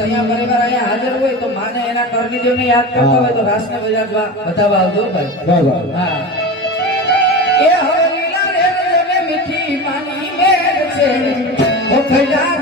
સૈયા પરિવાર અહીંયા હાજર હોય તો માને એના કરણી દેવને યાદ કરતો હોય તો રાસને બજાવવા બતાવવા આવજો ભાઈ હા એ હવે લીલા રે મીઠી માની મેર છે ઓ ખજા